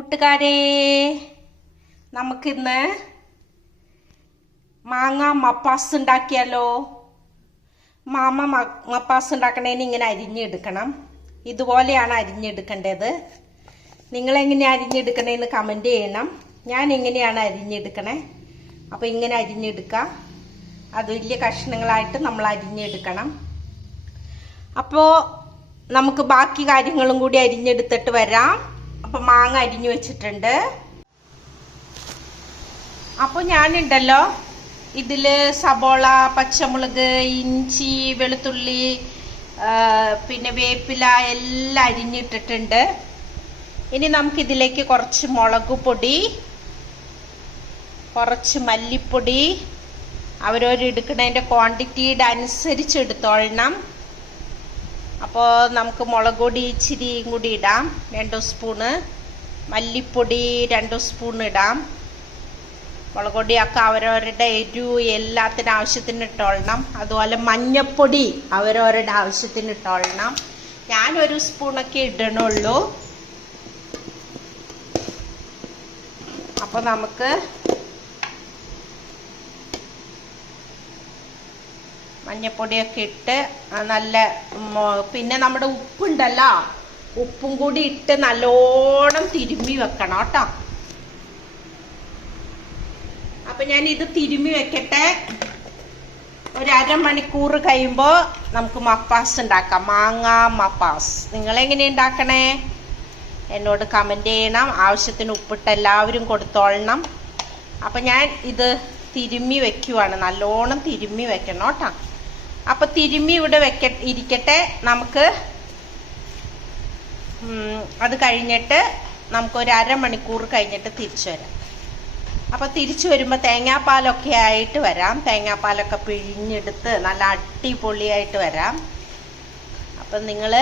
കൂട്ടുകാരെ, നമുക്കിന്ന് മാങ്ങ മപ്പാസ് ഉണ്ടാക്കിയാലോ. മപ്പാസ് ഉണ്ടാക്കണേന് ഇങ്ങനെ അരിഞ്ഞെടുക്കണം. ഇതുപോലെയാണ് അരിഞ്ഞെടുക്കേണ്ടത്. നിങ്ങളെങ്ങനെയാണ് അരിഞ്ഞെടുക്കണേന്ന് കമൻറ്റ് ചെയ്യണം. ഞാൻ എങ്ങനെയാണ് അരിഞ്ഞെടുക്കണേ. അപ്പോൾ ഇങ്ങനെ അരിഞ്ഞെടുക്കുക. അത് വലിയ കഷ്ണങ്ങളായിട്ട് നമ്മൾ അരിഞ്ഞെടുക്കണം. അപ്പോൾ നമുക്ക് ബാക്കി കാര്യങ്ങളും കൂടി അരിഞ്ഞെടുത്തിട്ട് വരാം. അപ്പോൾ മാങ്ങ അരിഞ്ഞു വെച്ചിട്ടുണ്ട്. അപ്പോൾ ഞാനുണ്ടല്ലോ ഇതിൽ സബോള, പച്ചമുളക്, ഇഞ്ചി, വെളുത്തുള്ളി, പിന്നെ വേപ്പില എല്ലാം അരിഞ്ഞിട്ടിട്ടുണ്ട്. ഇനി നമുക്കിതിലേക്ക് കുറച്ച് മുളക് പൊടി, കുറച്ച് മല്ലിപ്പൊടി അവരവരെടുക്കുന്നതിൻ്റെ ക്വാണ്ടിറ്റിയുടെ അനുസരിച്ച് എടുത്തോളണം. അപ്പോൾ നമുക്ക് മുളക് പൊടി ഇച്ചിരിയും കൂടി ഇടാം, 2 സ്പൂണ്. മല്ലിപ്പൊടി 2 സ്പൂൺ ഇടാം. മുളക് പൊടിയൊക്കെ അവരവരുടെ എരിവ് എല്ലാത്തിനും ആവശ്യത്തിന് ഇട്ടോളണം. അതുപോലെ മഞ്ഞപ്പൊടി അവരവരുടെ ആവശ്യത്തിന് ഇട്ടോളണം. ഞാൻ 1 സ്പൂണൊക്കെ ഇടണുള്ളൂ. അപ്പോൾ നമുക്ക് മഞ്ഞപ്പൊടിയൊക്കെ ഇട്ട് നല്ല, പിന്നെ നമ്മുടെ ഉപ്പുണ്ടല്ലോ, ഉപ്പും കൂടി ഇട്ട് നല്ലോണം തിരുമ്മി വെക്കണം കേട്ടോ. അപ്പൊ ഞാൻ ഇത് തിരുമ്മി വെക്കട്ടെ. ഒരു അരമണിക്കൂർ കഴിയുമ്പോൾ നമുക്ക് മപ്പാസ് ഉണ്ടാക്കാം, മാങ്ങ മപ്പാസ്. നിങ്ങളെങ്ങനെ ഉണ്ടാക്കണേ എന്നോട് കമൻറ്റ് ചെയ്യണം. ആവശ്യത്തിന് ഉപ്പിട്ട് എല്ലാവരും കൊടുത്തോളണം. അപ്പം ഞാൻ ഇത് തിരുമ്മി വെക്കുവാണ്. നല്ലോണം തിരുമ്മി വെക്കണം കേട്ടോ. അപ്പം തിരുമ്മി ഇവിടെ ഇരിക്കട്ടെ. നമുക്ക് അത് കഴിഞ്ഞിട്ട് നമുക്കൊരു അരമണിക്കൂർ കഴിഞ്ഞിട്ട് തിരിച്ചു വരാം. അപ്പം തിരിച്ചു വരുമ്പോൾ തേങ്ങാപ്പാലൊക്കെ ആയിട്ട് വരാം. തേങ്ങാപ്പാലൊക്കെ പിഴിഞ്ഞെടുത്ത് നല്ല അടിപൊളിയായിട്ട് വരാം. അപ്പം നിങ്ങൾ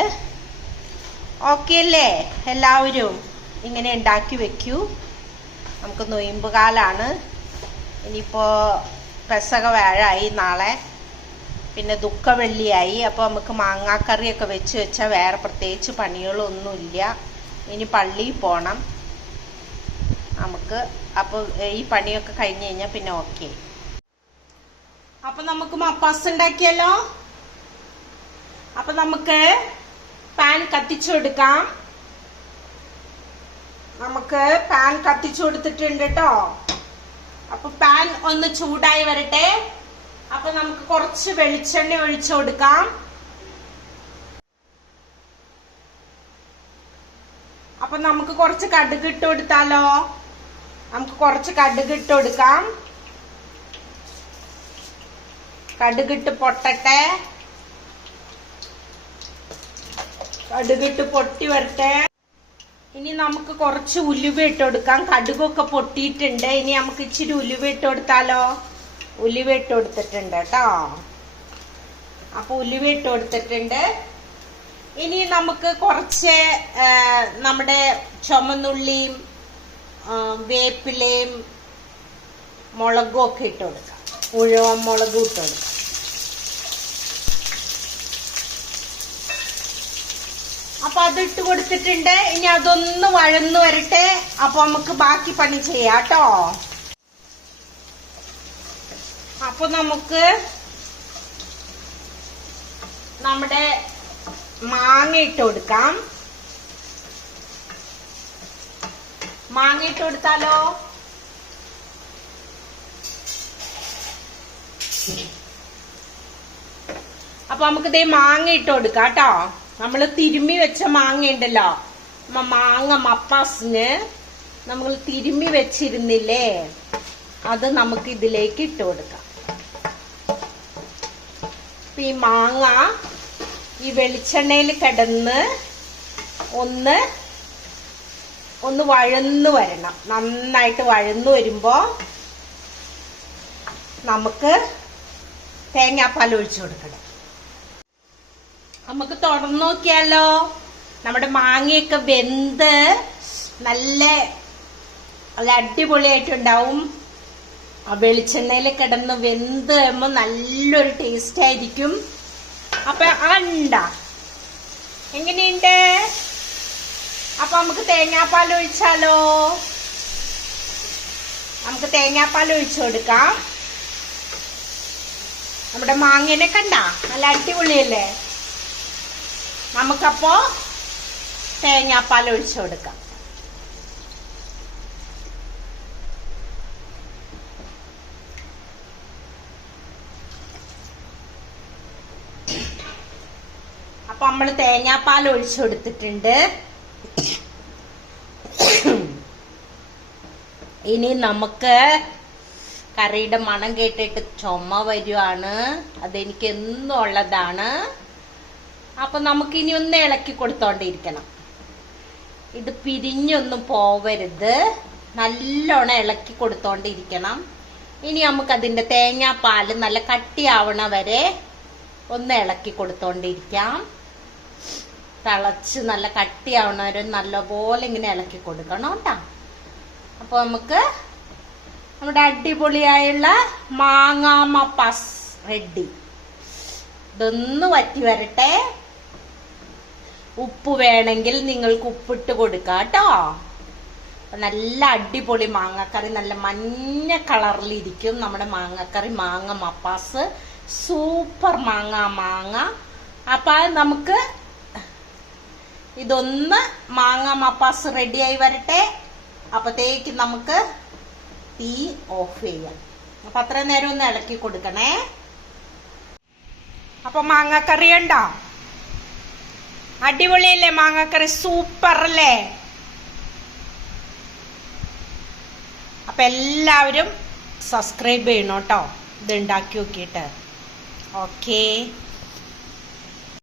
ഓക്കെ അല്ലേ? എല്ലാവരും ഇങ്ങനെ ഉണ്ടാക്കി വെക്കൂ. നമുക്ക് നൊയിമ്പ് കാലാണ്. ഇനിയിപ്പോൾ പെസക വ്യാഴായി നാളെ, പിന്നെ ദുഃഖവെള്ളിയായി. അപ്പോൾ നമുക്ക് മാങ്ങാക്കറിയൊക്കെ വെച്ച് വെച്ചാൽ വേറെ പ്രത്യേകിച്ച് പണികളൊന്നുമില്ല. ഇനി പള്ളിയിൽ പോകണം നമുക്ക്. അപ്പോൾ ഈ പണിയൊക്കെ കഴിഞ്ഞ് കഴിഞ്ഞാൽ പിന്നെ ഓക്കെ. അപ്പം നമുക്ക് മപ്പാസ് ഉണ്ടാക്കിയല്ലോ. അപ്പം നമുക്ക് പാൻ കത്തിച്ചു കൊടുക്കാം. നമുക്ക് പാൻ കത്തിച്ചു കൊടുത്തിട്ടുണ്ട് കേട്ടോ. അപ്പൊ പാൻ ഒന്ന് ചൂടായി വരട്ടെ. അപ്പൊ നമുക്ക് കുറച്ച് വെളിച്ചെണ്ണ ഒഴിച്ചു കൊടുക്കാം. അപ്പൊ നമുക്ക് കുറച്ച് കടുക് ഇട്ട് കൊടുത്താലോ. നമുക്ക് കുറച്ച് കടുക് ഇട്ട് കൊടുക്കാം. കടുകിട്ട് പൊട്ടട്ടെ. കടുകിട്ട് പൊട്ടി വരട്ടെ. ഇനി നമുക്ക് കുറച്ച് ഉലുവ ഇട്ട് കൊടുക്കാം. കടുകൊക്കെ പൊട്ടിയിട്ടുണ്ട്. ഇനി നമുക്ക് ഇച്ചിരി ഉലുവ ഇട്ട് കൊടുത്താലോ. ഉലുവ ഇട്ട് കൊടുത്തിട്ടുണ്ട് കേട്ടോ. അപ്പൊ ഉലുവ ഇട്ട് കൊടുത്തിട്ടുണ്ട്. ഇനി നമുക്ക് കുറച്ച് നമ്മുടെ ചുമന്നുള്ളിയും വേപ്പിലയും മുളകും ഒക്കെ ഇട്ട് കൊടുക്കാം. ഉഴവൻ മുളകും ഇട്ട് കൊടുക്കാം. അപ്പൊ അതിട്ട് കൊടുത്തിട്ടുണ്ട്. ഇനി അതൊന്ന് വഴന്നു വരട്ടെ. അപ്പൊ നമുക്ക് ബാക്കി പണി ചെയ്യാം കേട്ടോ. അപ്പൊ നമുക്ക് നമ്മുടെ മാങ്ങ ഇട്ട് കൊടുക്കാം. മാങ്ങ ഇട്ട് കൊടുത്താലോ. അപ്പൊ നമുക്ക് ഇതേ മാങ്ങ ഇട്ട് കൊടുക്കാം കേട്ടോ. നമ്മൾ തിരുമ്മി വെച്ച മാങ്ങ ഉണ്ടല്ലോ, മാങ്ങ മപ്പാസിന് നമ്മൾ തിരുമ്മി വെച്ചിരുന്നില്ലേ, അത് നമുക്ക് ഇതിലേക്ക് ഇട്ട് കൊടുക്കാം. ഈ മാങ്ങ ഈ വെളിച്ചെണ്ണയിൽ കിടന്ന് ഒന്ന് വഴന്നു വരണം. നന്നായിട്ട് വഴന്നു വരുമ്പോ നമുക്ക് തേങ്ങാപ്പാൽ ഒഴിച്ചു കൊടുക്കണം. നമുക്ക് തുറന്നു നോക്കിയാലോ. നമ്മുടെ മാങ്ങയൊക്കെ വെന്ത് നല്ല അടിപൊളിയായിട്ടുണ്ടാവും. ആ വെളിച്ചെണ്ണയിൽ കിടന്ന് വെന്ത് കഴിയുമ്പോൾ നല്ലൊരു ടേസ്റ്റ് ആയിരിക്കും. അപ്പൊ എങ്ങനെയുണ്ട്? അപ്പൊ നമുക്ക് തേങ്ങാപ്പാൽ ഒഴിച്ചാലോ? നമുക്ക് തേങ്ങാപ്പാൽ ഒഴിച്ചു കൊടുക്കാം. നമ്മുടെ മാങ്ങനെ കണ്ട നല്ല അടിപൊളിയല്ലേ? നമുക്കപ്പോ തേങ്ങാപ്പാൽ ഒഴിച്ചു കൊടുക്കാം. അപ്പൊ നമ്മള് തേങ്ങാപ്പാൽ ഒഴിച്ചു കൊടുത്തിട്ടുണ്ട്. ഇനി നമുക്ക് കറിയുടെ മണം കേട്ടിട്ട് ചുമ വരുവാണ്. അതെനിക്ക് എന്നും ഉള്ളതാണ്. അപ്പൊ നമുക്ക് ഇനി ഒന്ന് ഇളക്കി കൊടുത്തോണ്ടിരിക്കണം. ഇത് പിരിഞ്ഞൊന്നും പോവരുത്. നല്ലോണം ഇളക്കി കൊടുത്തോണ്ടിരിക്കണം. ഇനി നമുക്ക് അതിന്റെ തേങ്ങാപ്പാൽ നല്ല കട്ടിയാവണ വരെ ഒന്ന് ഇളക്കി കൊടുത്തോണ്ടിരിക്കാം. തിളച്ച് നല്ല കട്ടിയാവണ വരെ നല്ലപോലെ ഇങ്ങനെ ഇളക്കി കൊടുക്കണം കേട്ടോ. അപ്പൊ നമുക്ക് നമ്മുടെ അടിപൊളിയായുള്ള മാങ്ങാ മപ്പാസ് റെഡി. ഇതൊന്ന് വറ്റി വരട്ടെ. ഉപ്പ് വേണമെങ്കിൽ നിങ്ങൾക്ക് ഉപ്പിട്ട് കൊടുക്കാം കേട്ടോ. നല്ല അടിപൊളി മാങ്ങക്കറി, നല്ല മഞ്ഞ കളറിലിരിക്കും നമ്മുടെ മാങ്ങക്കറി. മാങ്ങ മപ്പാസ് സൂപ്പർ മാങ്ങ. അപ്പൊ നമുക്ക് ഇതൊന്ന് മാങ്ങ മപ്പാസ് റെഡിയായി വരട്ടെ. അപ്പത്തേക്ക് നമുക്ക് തീ ഓഫ് ചെയ്യാം. അപ്പൊ അത്ര നേരം ഒന്ന് ഇളക്കി കൊടുക്കണേ. അപ്പൊ മാങ്ങക്കറി ഉണ്ടോ? അടിപൊളിയല്ലേ മാങ്ങക്കറി? സൂപ്പർ അല്ലേ? അപ്പൊ എല്ലാവരും സബ്സ്ക്രൈബ് ചെയ്യണം കേട്ടോ, ഇത് ഉണ്ടാക്കി നോക്കിയിട്ട്. ഓക്കേ.